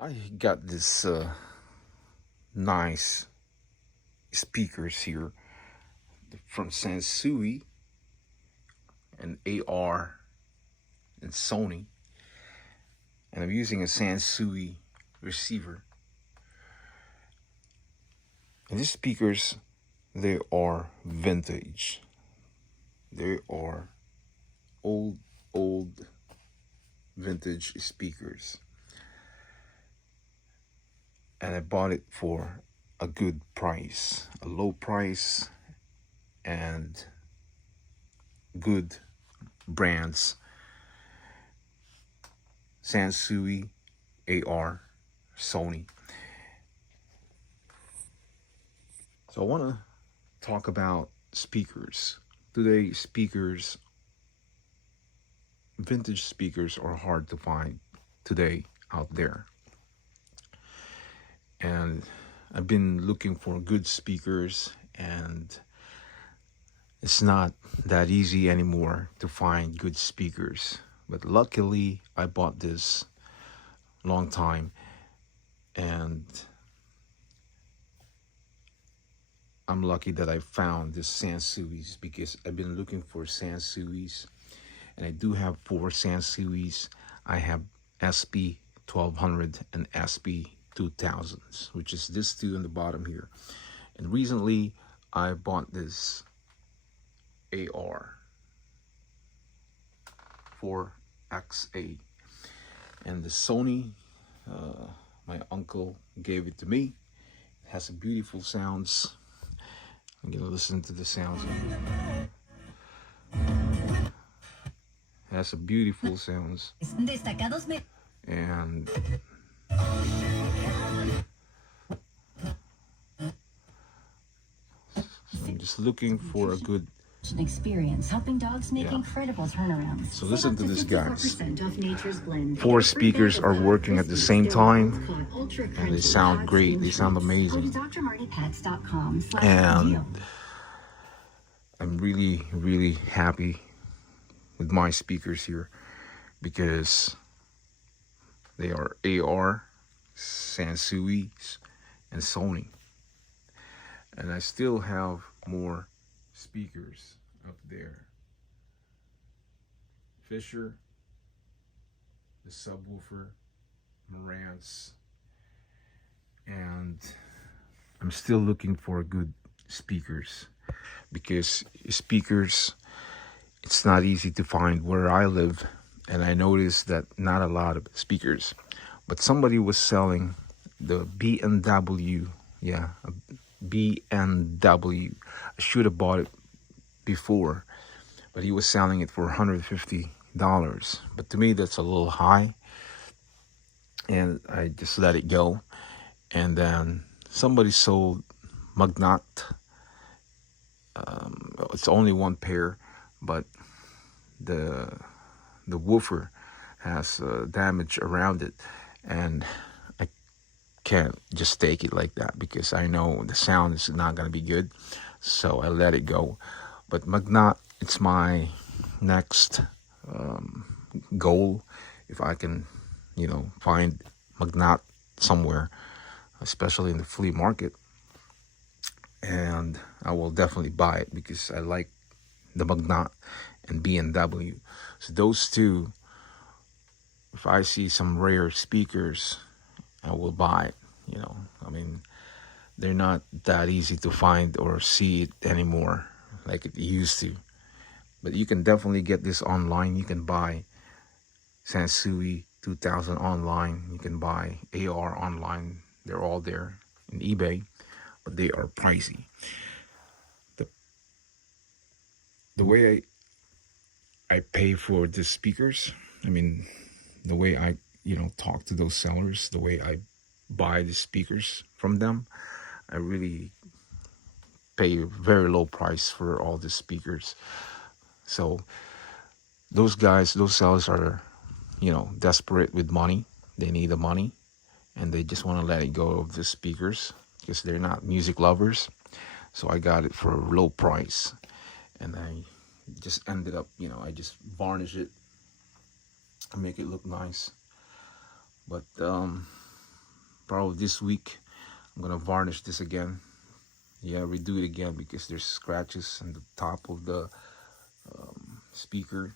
I got this nice speakers here from Sansui and AR and Sony, and I'm using a Sansui receiver. And these speakers, they are vintage. They are old vintage speakers. And I bought it for a good price, a low price, and good brands. Sansui, AR, Sony. So I want to talk about speakers. Today, vintage speakers are hard to find today out there. And I've been looking for good speakers, and it's not that easy anymore to find good speakers. But luckily, I bought this long time, and I'm lucky that I found this Sansuis, because I've been looking for Sansuis, and I do have 4 Sansuis. I have SP-1200 and SP-2000s, which is this two on the bottom here. And recently, I bought this AR 4XA, and the Sony, my uncle gave it to me. It has a beautiful sounds. I'm gonna listen to the sounds. It has a beautiful sounds, and I'm just looking for a good experience, helping dogs make incredible turnarounds. So listen to this, guys. 4 speakers are working at the same time, and they sound great. They sound amazing. And I'm really happy with my speakers here, because they are AR, Sansui, and Sony. And I still have more speakers up there. Fisher, the subwoofer, Marantz, and I'm still looking for good speakers, because speakers, it's not easy to find where I live, and I noticed that not a lot of speakers. But somebody was selling the B&W, B&W. I should have bought it before, but he was selling it for $150. But to me, that's a little high, and I just let it go. And then somebody sold Magnat. It's only one pair, but the woofer has damage around it, and I can't just take it like that, because I know the sound is not going to be good, so I let it go. But Magnat, it's my next goal. If I can, find Magnat somewhere, especially in the flea market, and I will definitely buy it, because I like the Magnat and B&W. So those two, if I see some rare speakers, I will buy it. They're not that easy to find or see it anymore like it used to. But you can definitely get this online. You can buy Sansui 2000 online. You can buy AR online. They're all there in eBay, but they are pricey. The way I pay for the speakers, the way I talk to those sellers, the way I buy the speakers from them, I really pay a very low price for all the speakers. So those sellers are, desperate with money. They need the money, and they just want to let it go of the speakers, because they're not music lovers. So I got it for a low price, and I just ended up, I just varnish it and make it look nice. But probably this week I'm gonna varnish this again. Yeah, redo it again because there's scratches on the top of the speakers.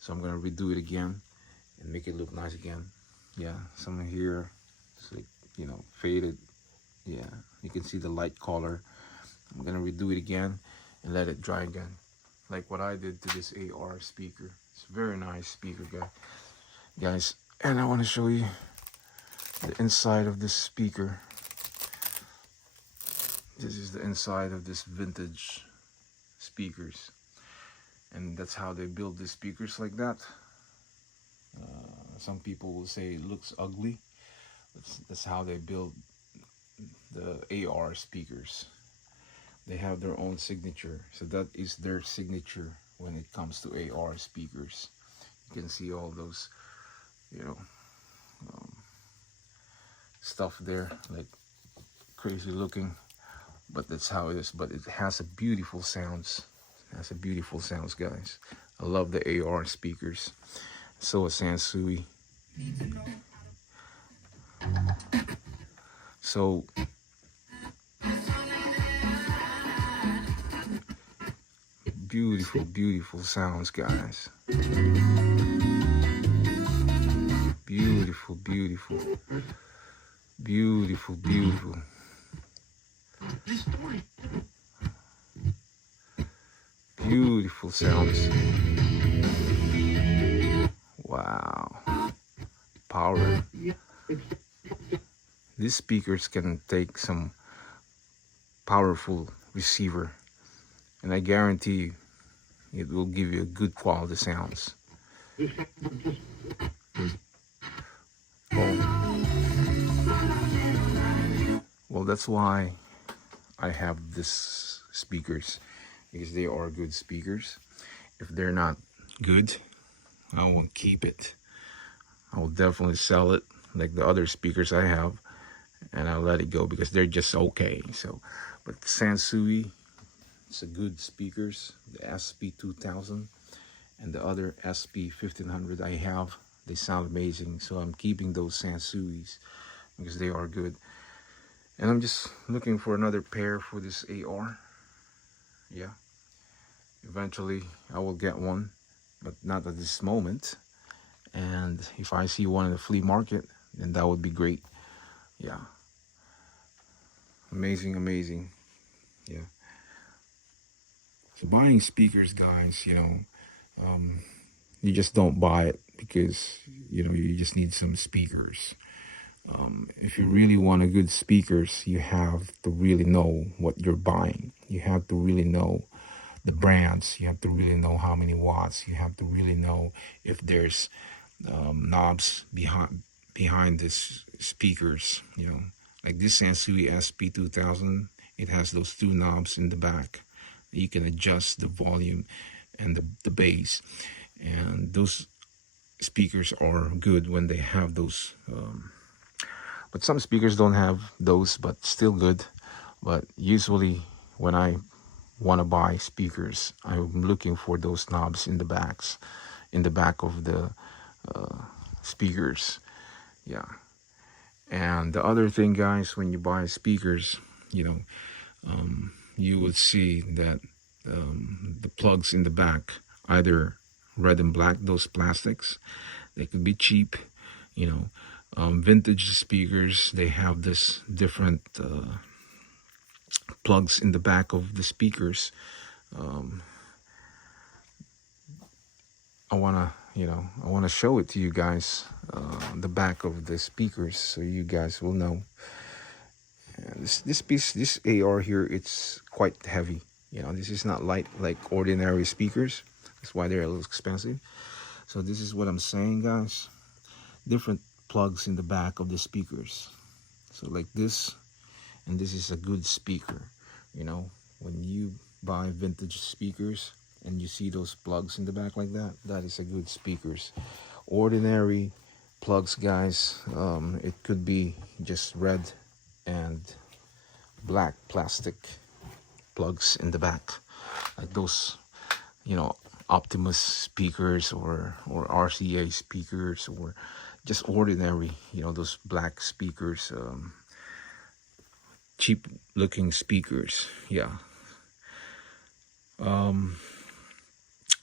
So I'm gonna redo it again and make it look nice again. Yeah, some here, it's like, you know, faded. Yeah, you can see the light color. I'm gonna redo it again and let it dry again, like what I did to this AR speaker. It's a very nice speaker, guys. And I want to show you the inside of this speaker. This is the inside of this vintage speakers, and that's how they build the speakers like that. Some people will say it looks ugly. That's how they build the AR speakers. They have their own signature, so that is their signature when it comes to AR speakers. You can see all those, you know, stuff there, like crazy looking, but that's how it is. But it has a beautiful sounds. It has a beautiful sounds, guys. I love the AR speakers. So a Sansui. So beautiful, beautiful sounds, guys. Beautiful, beautiful, beautiful, beautiful. Beautiful sounds. Wow. Power. These speakers can take some powerful receiver, and I guarantee you it will give you a good quality sounds. Well, that's why I have this speakers, because they are good speakers. If they're not good, I won't keep it. I will definitely sell it like the other speakers I have, and I'll let it go because they're just okay. So, but Sansui, it's a good speakers. The SP-2000 and the other SP-1500 I have, they sound amazing. So I'm keeping those Sansuis because they are good. And I'm just looking for another pair for this AR. Yeah, eventually I will get one, but not at this moment. And if I see one in the flea market, then that would be great. Yeah, amazing, amazing. Yeah. So buying speakers, guys, you know, you just don't buy it because, you know, you just need some speakers. If you really want a good speakers, you have to really know what you're buying. You have to really know the brands. You have to really know how many watts. You have to really know if there's knobs behind this speakers. You know, like this Sansui SP-2000, it has those two knobs in the back. You can adjust the volume and the bass, and those speakers are good when they have those. But some speakers don't have those, but still good. But usually when I want to buy speakers, I'm looking for those knobs in the backs, in the back of the speakers. Yeah. And the other thing, guys, when you buy speakers, you know, you would see that the plugs in the back, either red and black, those plastics, they could be cheap, you know. Vintage speakers, they have this different plugs in the back of the speakers. I want to show it to you guys, the back of the speakers, so you guys will know. And this AR here, it's quite heavy. You know, this is not light like ordinary speakers. That's why they're a little expensive. So this is what I'm saying, guys. Different plugs in the back of the speakers. So like this, and this is a good speaker. You know, when you buy vintage speakers and you see those plugs in the back like that, that is a good speakers. Ordinary plugs, guys, it could be just red and black plastic plugs in the back, like those, you know, Optimus speakers or RCA speakers, or just ordinary, those black speakers, cheap looking speakers. Yeah.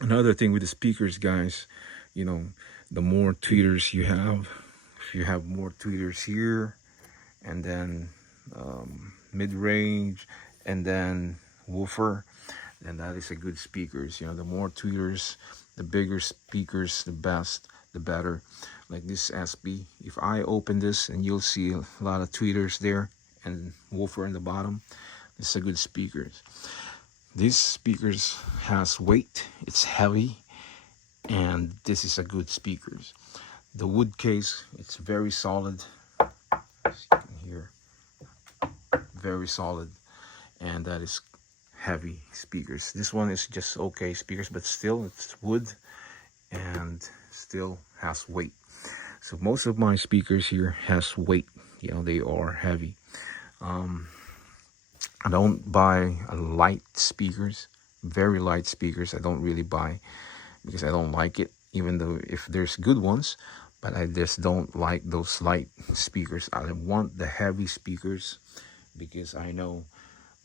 Another thing with the speakers, guys, the more tweeters you have, if you have more tweeters here, and then mid-range, and then woofer, then that is a good speakers. The more tweeters, the bigger speakers, the best, the better. Like this SP, if I open this, and you'll see a lot of tweeters there and woofer in the bottom, it's a good speakers. These speakers has weight, it's heavy, and this is a good speakers. The wood case, it's very solid. As you can hear, very solid, and that is heavy speakers. This one is just okay speakers, but still it's wood and still has weight. So most of my speakers here has weight. They are heavy. I don't buy light speakers, very light speakers. I don't really buy because I don't like it, even though if there's good ones, but I just don't like those light speakers. I want the heavy speakers because I know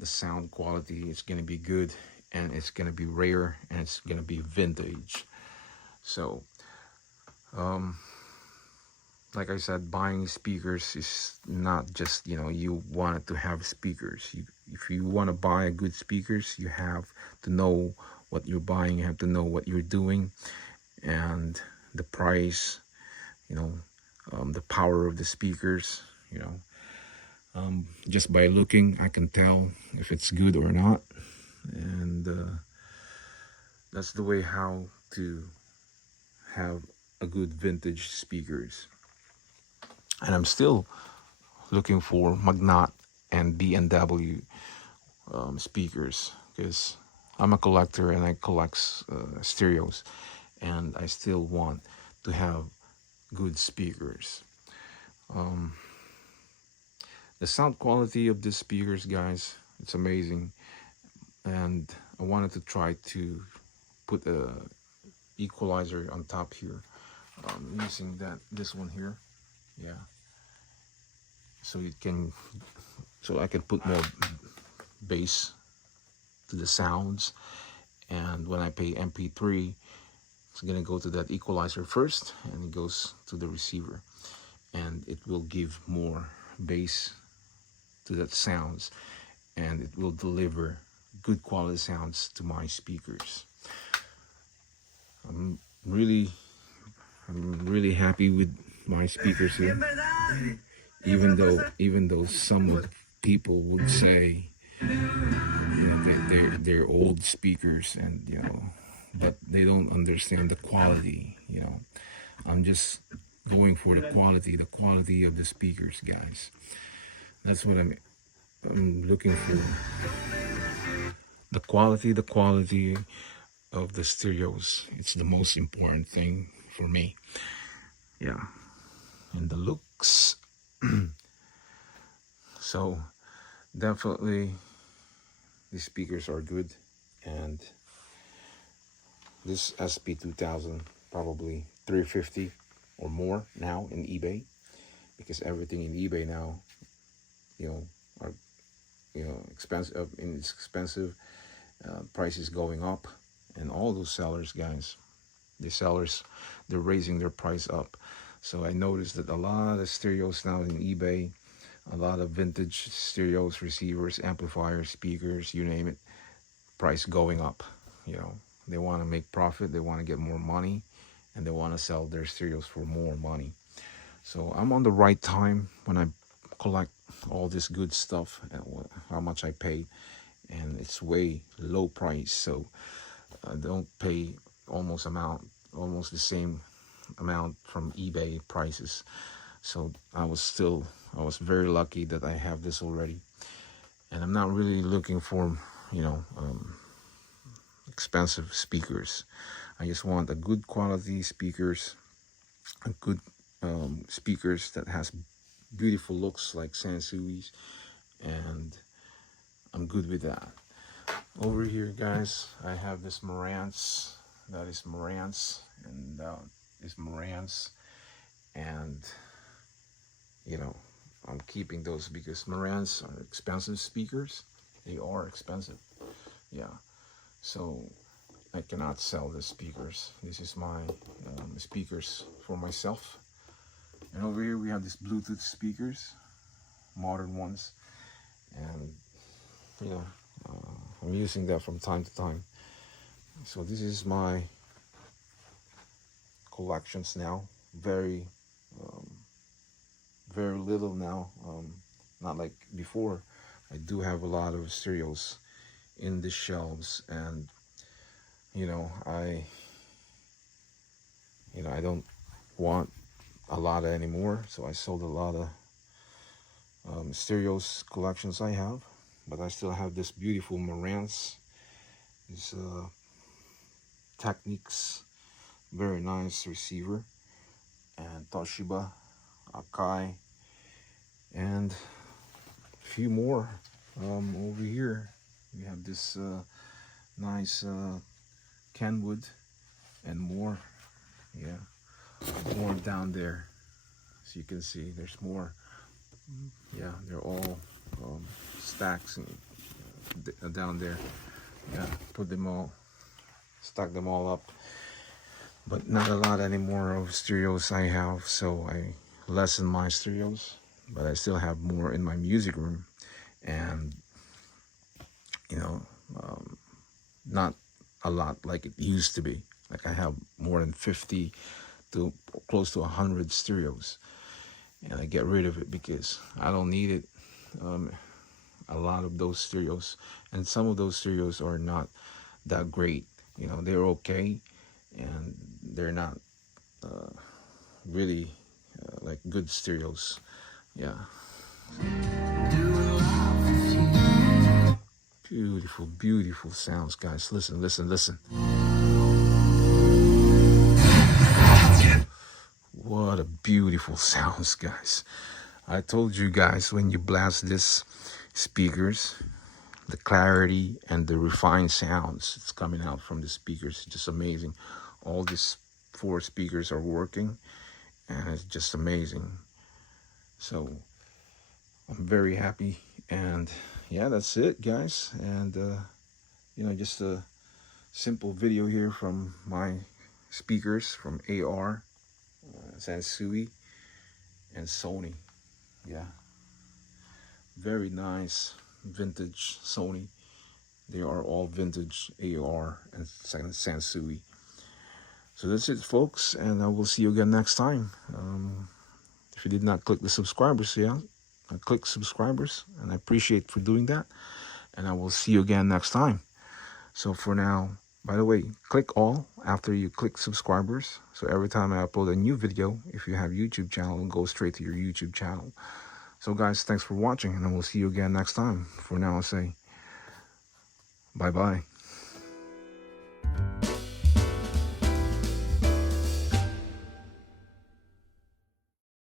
the sound quality is going to be good, and it's going to be rare, and it's going to be vintage. So like I said, buying speakers is not just, you wanted to have speakers. If you want to buy a good speakers, you have to know what you're buying. You have to know what you're doing, and the price, the power of the speakers. Just by looking, I can tell if it's good or not. And that's the way how to have a good vintage speakers. And I'm still looking for Magnat and B&W speakers, because I'm a collector and I collect stereos, and I still want to have good speakers. The sound quality of the speakers, guys, it's amazing, and I wanted to try to put a equalizer on top here, using this one here. Yeah, so I can put more bass to the sounds. And when I play MP3, it's gonna go to that equalizer first, and it goes to the receiver, and it will give more bass to that sounds, and it will deliver good quality sounds to my speakers. I'm really happy with my speakers here, even though some people would say they're old speakers, and but they don't understand the quality. I'm just going for the quality of the speakers, guys. That's what I'm looking for. The quality of the stereos. It's the most important thing for me. Yeah, and the looks. So definitely the speakers are good, and this SP-2000 probably 350 or more now in eBay, because everything in eBay now, are expensive. It's expensive. Prices going up, and all those sellers, guys, they're raising their price up. So I noticed that a lot of stereos now in eBay, a lot of vintage stereos, receivers, amplifiers, speakers, you name it, price going up. They want to make profit, they want to get more money, and they want to sell their stereos for more money. So I'm on the right time when I collect all this good stuff, and how much I paid, and it's way low price. So I don't pay almost the same amount from eBay prices. So I was very lucky that I have this already, and I'm not really looking for expensive speakers. I just want a good quality speakers, a good speakers that has beautiful looks like Sansui's, and I'm good with that. Over here, guys, I have this Marantz. That is Marantz, and this Marantz. And you know, I'm keeping those because Marantz are expensive speakers. They are expensive. Yeah. So I cannot sell the speakers. This is my speakers for myself. And over here we have these Bluetooth speakers, modern ones. And you know, I'm using that from time to time. So this is my collections now. Very, very little now. Not like before. I do have a lot of stereos in the shelves, and you know, I don't want a lot anymore. So I sold a lot of stereos collections I have, but I still have this beautiful Marantz. This Technics, very nice receiver, and Toshiba, Akai, and a few more over here. We have this nice Kenwood and more. Yeah, more down there. So you can see there's more. Yeah, they're all stacks and down there. Yeah, put them all, stack them all up. But not a lot anymore of stereos I have, so I lessen my stereos. But I still have more in my music room, and you know, not a lot like it used to be. Like I have more than 50 to close to 100 stereos, and I get rid of it because I don't need it. A lot of those stereos, and some of those stereos are not that great. You know, they're okay, and they're not really like good stereos. Yeah. Beautiful, beautiful sounds, guys. Listen, listen, listen. What a beautiful sounds, guys. I told you guys, when you blast this speakers, the clarity and the refined sounds it's coming out from the speakers is just amazing. All these 4 speakers are working, and it's just amazing. So I'm very happy, and yeah, that's it, guys. And you know, just a simple video here from my speakers from AR, Sansui, and Sony. Yeah, very nice vintage Sony. They are all vintage AR and Sansui. So that's it, folks, and I will see you again next time. If you did not click the subscribers, click subscribers, and I appreciate for doing that. And I will see you again next time. So for now, by the way, click all after you click subscribers. So every time I upload a new video, if you have YouTube channel, it'll go straight to your YouTube channel. So guys, thanks for watching, and I will see you again next time. For now, I'll say bye-bye.